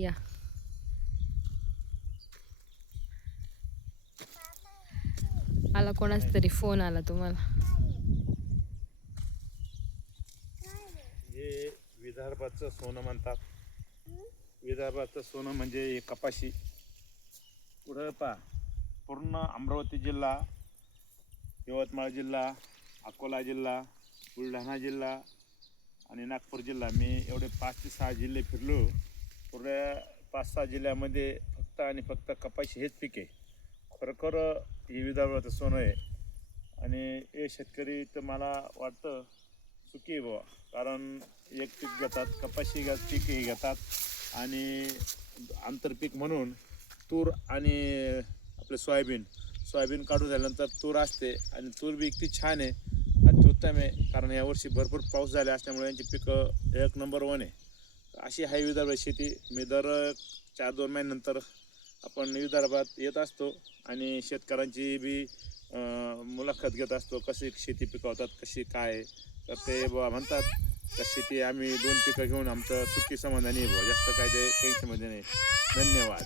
या. आला कोणाचा तरी फोन आला तुम्हाला. हे विदर्भाचं सोनं म्हणतात. विदर्भाचं सोनं म्हणजे हे कपाशी. पुढं पा पूर्ण अमरावती जिल्हा यवतमाळ जिल्हा अकोला जिल्हा बुलढाणा जिल्हा आणि नागपूर जिल्हा. मी एवढे पाच ते सहा जिल्हे फिरलो. पूर्ण पाच सहा जिल्ह्यामध्ये फक्त आणि फक्त कपाशी हेच पीक आहे. खरोखर ही विदर्भाचं सोनं आहे. आणि हे शेतकरी तर मला वाटतं चुकी आहे बुवा. कारण एक पीक घेतात कपाशी घात पीक घेतात. आणि आंतरपीक म्हणून तूर आणि आपले सोयाबीन सोयाबीन काढून झाल्यानंतर तूर असते आणि तूर बी इतकी छान आहे आणि ती उत्तम आहे. कारण यावर्षी भरपूर पाऊस झाला असल्यामुळे यांची पिकं एक नंबर वन आहे. अशी आहे विदर्भ शेती. मी दर चार दोन महिन्यानंतर आपण विदर्भात येत असतो आणि शेतकऱ्यांची बी मुलाखत घेत असतो. कशी शेती पिकवतात कशी काय? तर ते बुवा म्हणतात तर शेती आम्ही दोन पिकं घेऊन आमचं सुखी समाधानी बुवा. जास्त काय ते टेन्शनमध्ये नाही. धन्यवाद.